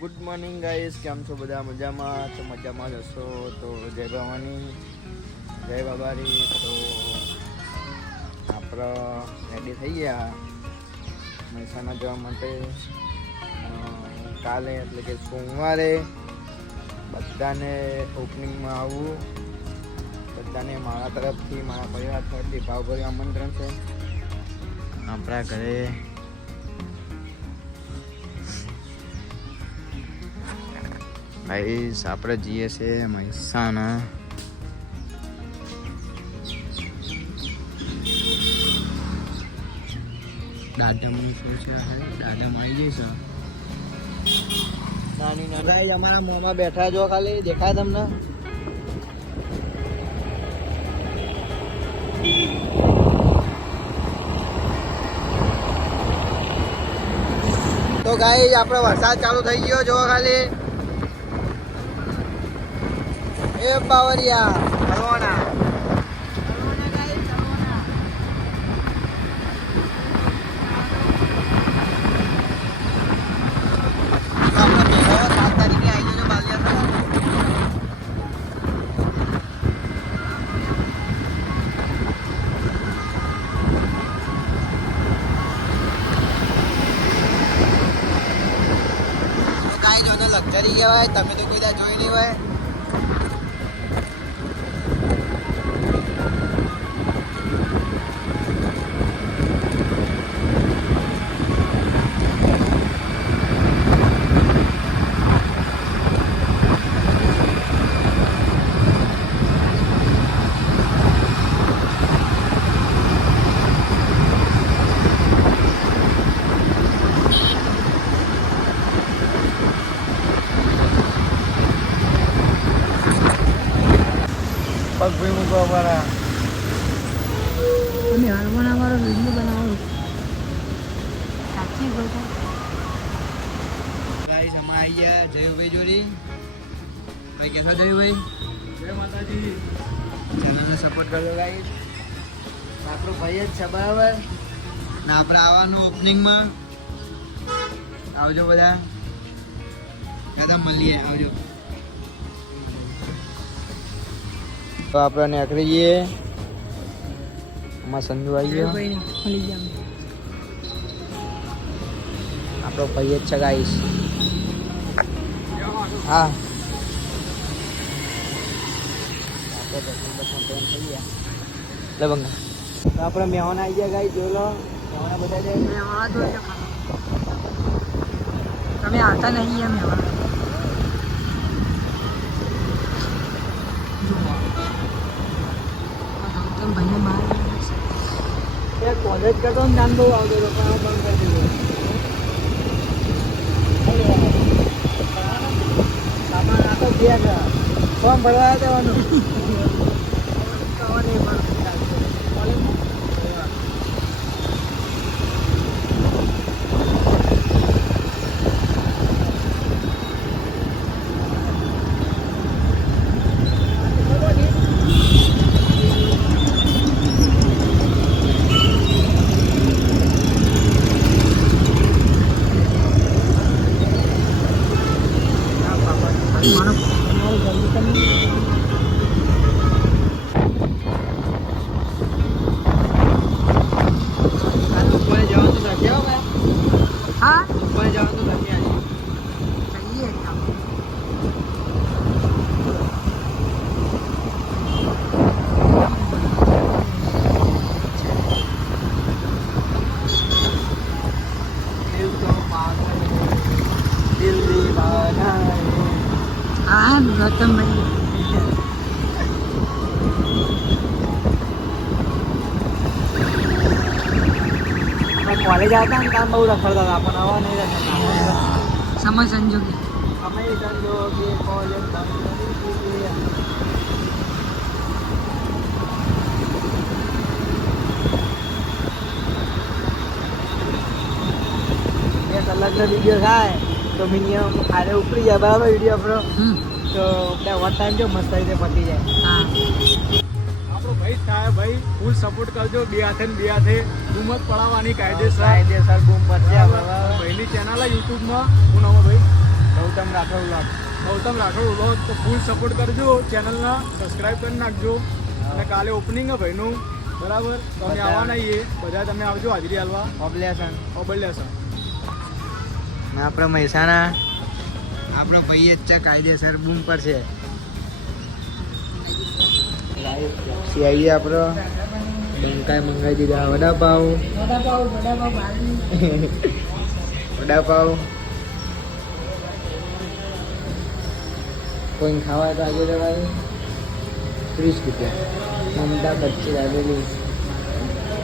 Good morning guys, કેમ છો બધા મજામાં? તો મજામાં જ હશો. તો જય ભવાની, જય બાબારી. તો આપણે રેડી થઈ ગયા મહેસાણા જવા માટે. કાલે એટલે કે સોમવારે બધાને ઓપનિંગમાં આવવું બધાને મારા તરફથી, મારા પરિવાર તરફથી ભાવભર્યું આમંત્રણ છે. આપણા ઘરે ગાઈસ, આપણે જઈએ છે મહેસાણા. શું છે હે? દાદામાં આવી જઈશ નાની નાની. અમારા મોંમાં બેઠા જો ખાલી, દેખાય તમને? તો ગાઈ આપણો વરસાદ ચાલુ થઈ ગયો જો ખાલી. એ બાવરિયા જોને લક્ઝરી કહેવાય તમે તો કોઈ જોઈ નહીં હોય. મૂકવા વાળા અમે હાલવાના વાળો વીડિયો બનાવો. સાચી બોલતા ગાઈસ અમે આવી ગયા જયુભાઈ જોડી. ભાઈ કેસો જયુભાઈ? જય માતાજી. ચેનલને સપોર્ટ કરજો ગાઈસ આપણો ભાઈ જ છે બરાબર? ને આપણે આવવાનું ઓપનિંગમાં આવજો બધા. દાદા મળીએ આવજો. તો આપણે નીકળી જઈએ. આમાં સંજુ આવી ગયો. આપણો ભાઈ જ છે ગાઈશ હા. આપણે દર્શન બર્શન કરીને થઈ ગયા લે બંગા. તો આપણે મહેમાન આવી ગયા ગાઈ જોઈ લો. મહેમાન બધા જાય. તમે આવતા નહીં એમ ગૌતમ ભાઈને બહાર કોલેજ કરતો ને જાન બહુ આવતો હતો પણ બંધ કરી દીધો સામાન આ તો ગયા છે ફોર્મ ભરવા દેવાનું મારો મારો જલ્દી તમે ઉપર જવાનું તો નથી આવો હા ઉપર જવાનું તો નથી આજે જઈએ આપણે. દિલ તો પાગલ દિલ not હા man. કોલેજ આવતા ને કામ બહુ રખડતા હતા પણ હવે નહીં રખડતા સમય સંજોગે અમે કે કોલેજ કરી દીધી. વીડિયો થાય તો મિનિમમ આરે ઉપરી જાય બરાબર વીડિયો આપણો? તો આપણે વન ટાઈમ જો મસ્ત રીતે પતી જાય. આપણો ભાઈ થાય ભાઈ ફૂલ સપોર્ટ કરજો. બે હાથે ને બે હાથે હિંમત પડાવવાની કાયદેસર. કાયદેસર બૂમ પડશે ભાઈની ચેનલ યુટ્યુબમાં હું નામ ભાઈ? ગૌતમ રાઠોડ વ્લોગ ગૌતમ રાઠોડ વ્લોગ તો ફૂલ સપોર્ટ કરજો. ચેનલના સબસ્ક્રાઈબ કરી નાખજો. અને કાલે ઓપનિંગ હે ભાઈનું. બરાબર? તમે. આવવાના છીએ. બધા તમે આવજો હાજરી હાલવા ઓબલેસન ઓબલ્યા ને આપણે મહેસાણા, આપણો ભાઈ જ છે કાયદેસર બૂમ પર છે. આવીએ આપણો બંકાઈ મંગાવી દીધા વડાપાવ. વડાપાવ. કોઈ ખાવા તો આજે દવાઈ ત્રીસ રૂપિયા. મમતા પચીસ આવેલી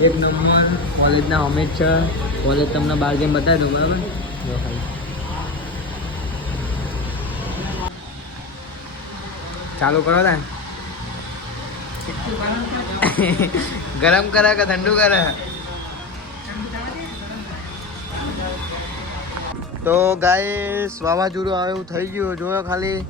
એક નંબર, કોલેજના અમિત છે. કોલેજ તમને બાર જેમ બતાવી દઉં, બરાબર? ચાલુ કરો તા ગરમ કરે કે ઠંડુ કરે? તો ગાય વાવાઝોડું આવે એવું થઈ ગયું. જોયો ખાલી?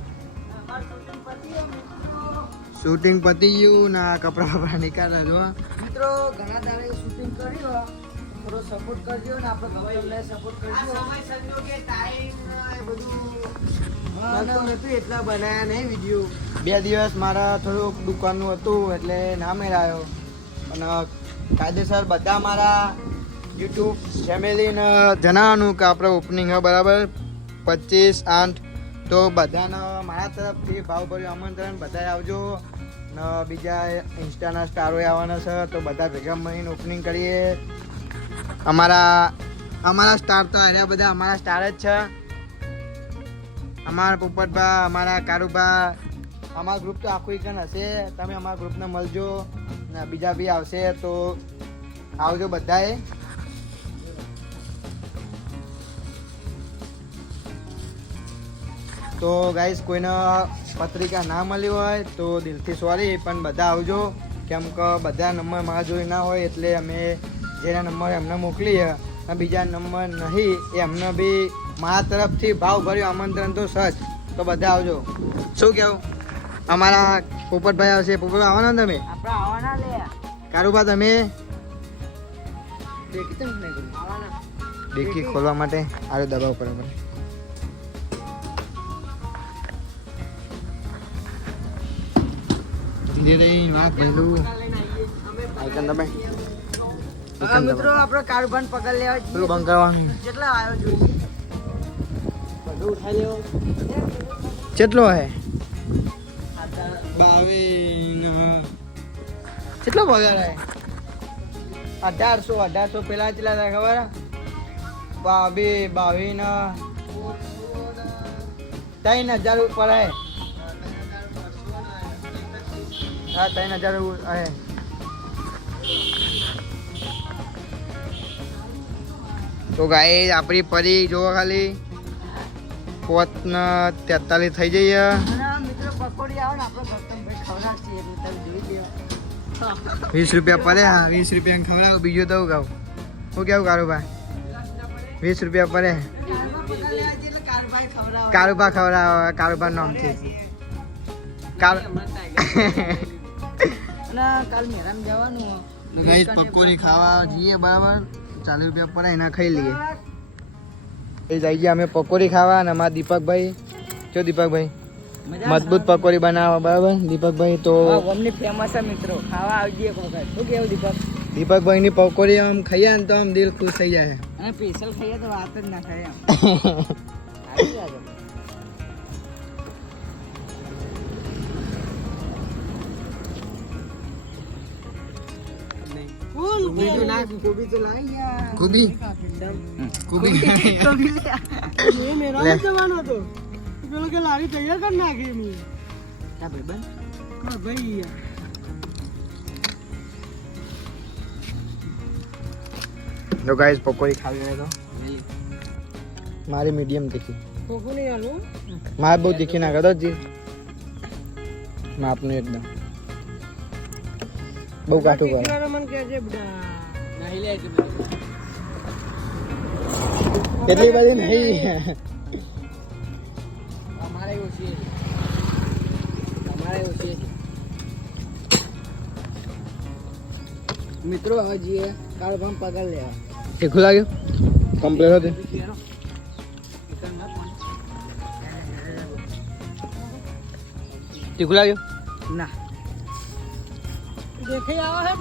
શૂટિંગ પતી ગયું ના કપડા બપડા નીકળ્યા જો મિત્રો, ઘણા તારે શૂટિંગ કર્યું. થોડો સપોર્ટ કરજો ને આપણે ગમે સપોર્ટ કરજો. મળતું નતું એટલા બનાયા નહીં વીડિયો બે દિવસ મારા થોડુંક દુકાનનું હતું એટલે ના મેળાયો. અને કાયદેસર બધા મારા યુટ્યુબ ફેમિલીને જણાવવાનું કે આપણે ઓપનિંગ હોય બરાબર? પચીસ આઠ. તો બધાને મારા તરફથી ભાવભર્યું આમંત્રણ. બધા આવજો. ને બીજા ઇન્સ્ટાના સ્ટારો આવવાના છે તો બધા ભેગા મળીને ઓપનિંગ કરીએ. અમારા અમારા સ્ટાર તો આવ્યા બધા, અમારા સ્ટાર જ છે. અમારા પોપટભા, અમારા કારુભા, અમારા ગ્રુપ તો આખું એકન હશે. તમે અમારા ગ્રુપને મળજો. ને બીજા બી આવશે તો આવજો બધાએ. તો ગાઈઝ કોઈને પત્રિકા ના મળી હોય તો દિલથી સોરી પણ બધા આવજો. કેમ કે બધા નંબર મારા જોઈ ના હોય એટલે અમે જેના નંબર એમને મોકલીએ અને બીજા નંબર નહીં એ એમને બી મારા તરફથી ભાવ ભર્યું આમંત્રણ તો સચ તો બધા આવજો. શું કેવું? અમારા પોપટભાઈ આવશે. પોપટભાઈ આવવાના તમે? આપણે આવવાના લે. કારુબા તમે? આવવાના. ડેકી ખોલવા માટે. આરો દબાવ કરો મને ધીરે વાત ભેલું. આઈકન દબાય. હા મિત્રો આપણે કારુબાન પકડ લેવા પેલું બંધ કરવાનું કેટલા આવ્યો જોઈએ? બધું ઉઠાઈ લેવો. કેટલો હે? બાવીસ કેટલો પગાર હે? અઢારસો અઢારસો પેલા કેટલા થાય ખબર? બાવી બાવીસ ત્રણ હજાર ઉપર હે. હા ત્રણ હજાર હે. તો ગાય આપણી પરી જોવો ખાલી. પોત ને તેતાલીસ થઈ જઈએ. વીસ રૂપિયા પડે હા વીસ રૂપિયા ખવડાવ બીજું તો કહું હું કેવું કારુભાઈ? વીસ રૂપિયા પડે. કારુભા ખવડાવે. કારુબા ખવડાવ કારુબા નામથી. કાર કાલ મેરામ જવાનું. પકોડી ખાવા જઈએ બરાબર. ચાલીસ રૂપિયા પડે એના ખાઈ લઈએ. એ જઈ ગયા અમે પકોડી ખાવા અને અમારા દીપકભાઈ. જો દીપકભાઈ મજબૂત પકોડી બનાવવા બરાબર? દીપકભાઈ તો અમને ફેમસ છે મિત્રો. ખાવા આવજે એક વખત. શું કેવું દીપક? દીપકભાઈની પકોડી આમ ખાઈએ ને તો આમ દિલ ખુશ થઈ જાય. અને સ્પેશિયલ ખાઈએ તો વાત જ ના થાય કોબી કોબી. લે લે. જવાનો હતો. પેલો કે લારી તૈયાર કરી નાખી મી તા હા ભાઈ તો ગાઈસ પકોડી ખાવી હોય તો. મારી મીડિયમ તીખી. મારે બહુ તીખી ના કરતો જી. માપનું એકદમ. બહુ કાઠું કરે એટલી બધી નહીં. મિત્રો હવે જઈએ. કાળ પણ પગાર લેવા. તીખું લાગ્યું? કમ્પ્લેટ હતી. તીખું લાગ્યું? ના. દેખાઈ આવે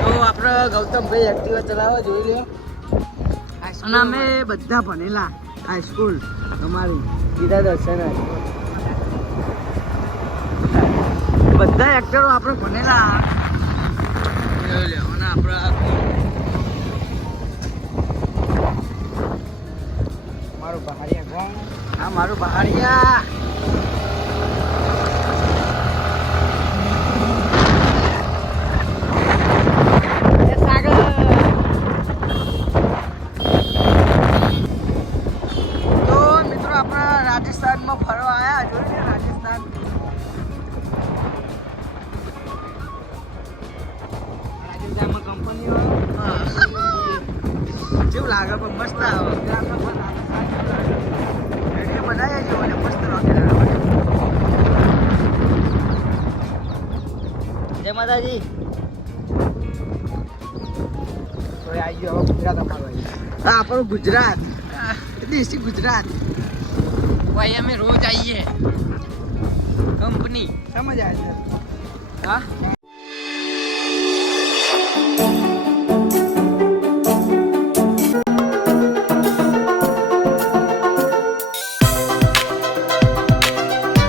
તો આપણે ગૌતમભાઈ એક્ટિવા ચલાવવા જોઈ લ્યો. અને અમે બધા ભણેલા હાઈસ્કૂલ અમારું ગીતા દર્શન બધા એક્ટરો આપણે ભણેલા. જોઈ અને આપણે મારું કોણ આ મારું આપણે રાજસ્થાનમાં ફરવા આવ્યા જોયું ને રાજસ્થાન? રાજસ્થાનમાં કંપનીઓ. જેવું લાગે? પણ મસ્ત આવે વીડિયો બનાવ્યા છે અને મસ્ત રાખેલા જય માતાજી. આપણું ગુજરાત. દેશી ગુજરાત. ભાઈ અમે રોજ આવીએ કંપની. સમજ આવે હા?